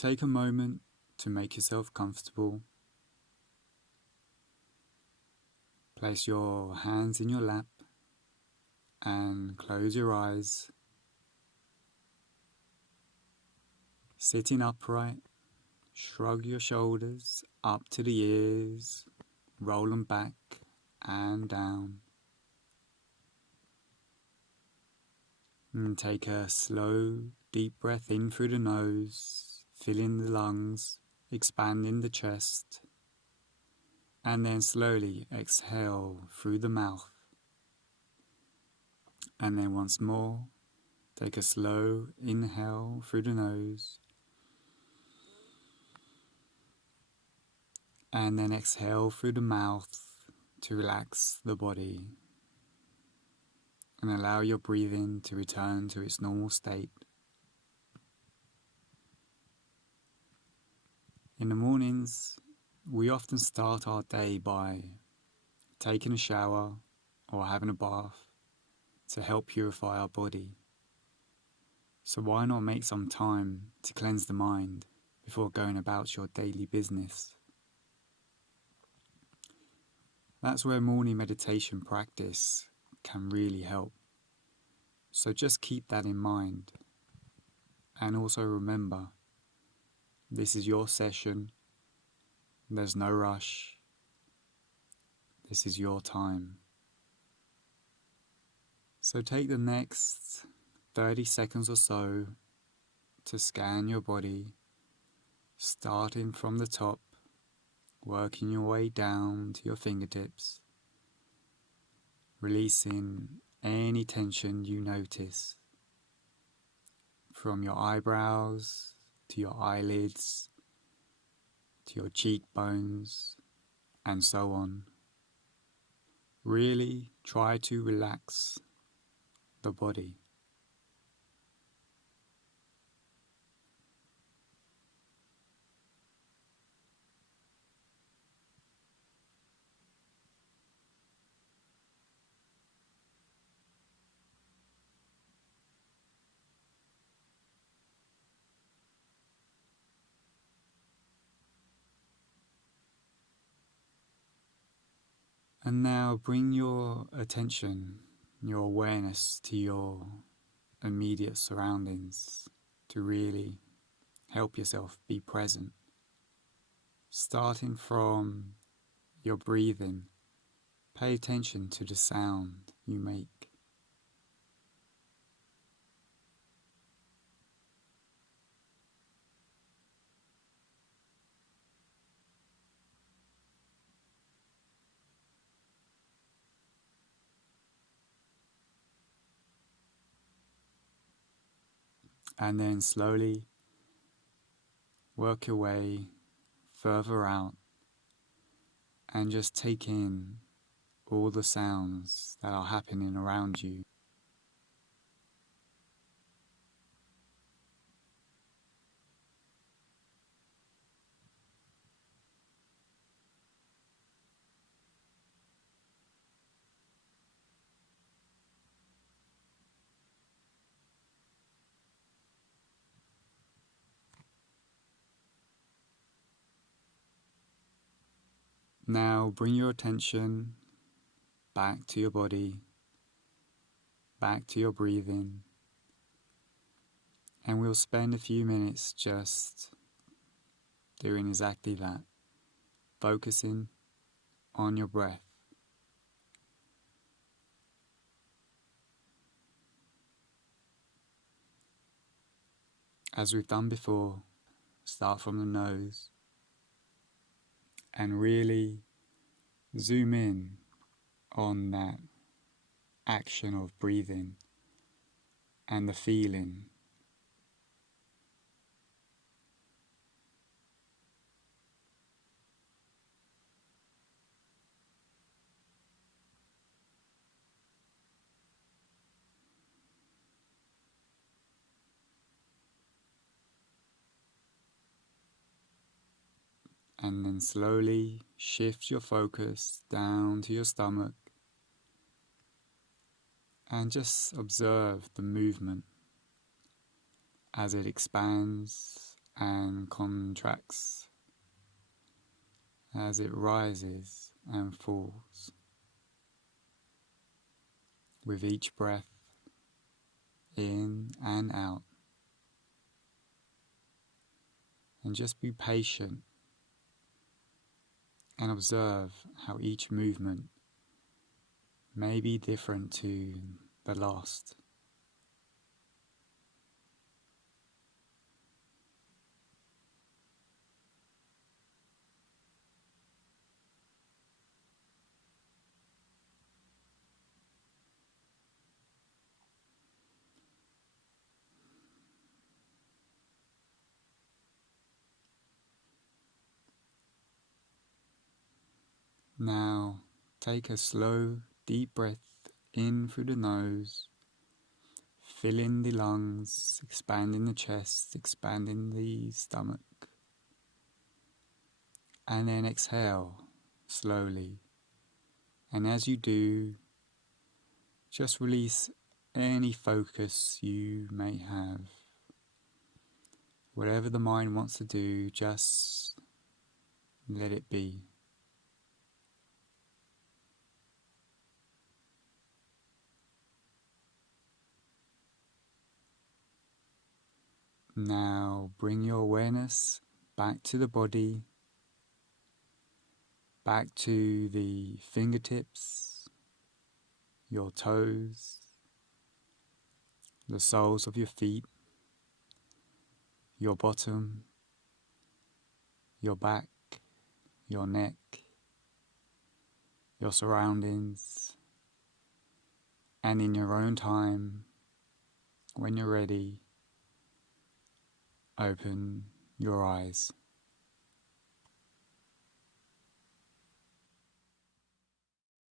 take a moment to make yourself comfortable. Place your hands in your lap and close your eyes. Sitting upright, shrug your shoulders up to the ears, roll them back and down. And take a slow, deep breath in through the nose, filling the lungs, expanding the chest. And then slowly exhale through the mouth. And then once more, take a slow inhale through the nose. And then exhale through the mouth to relax the body. And allow your breathing to return to its normal state. In the mornings, we often start our day by taking a shower or having a bath to help purify our body. So why not make some time to cleanse the mind before going about your daily business? That's where morning meditation practice can really help. So just keep that in mind. And also remember, this is your session. There's no rush. This is your time. So take the next 30 seconds or so to scan your body, starting from the top, working your way down to your fingertips, releasing any tension you notice, from your eyebrows to your eyelids, to your cheekbones, and so on. Really try to relax the body. And now bring your attention, your awareness to your immediate surroundings to really help yourself be present. Starting from your breathing, pay attention to the sound you make. And then slowly work your way further out and just take in all the sounds that are happening around you. Now bring your attention back to your body, back to your breathing, and we'll spend a few minutes just doing exactly that, focusing on your breath. As we've done before, start from the nose and really zoom in on that action of breathing and the feeling. And then slowly shift your focus down to your stomach and just observe the movement as it expands and contracts as it rises and falls with each breath in and out. And just be patient and observe how each movement may be different to the last. Now take a slow, deep breath in through the nose, filling the lungs, expanding the chest, expanding the stomach. And then exhale slowly. And as you do, just release any focus you may have. Whatever the mind wants to do, just let it be. Now bring your awareness back to the body, back to the fingertips, your toes, the soles of your feet, your bottom, your back, your neck, your surroundings, and in your own time, when you're ready, open your eyes.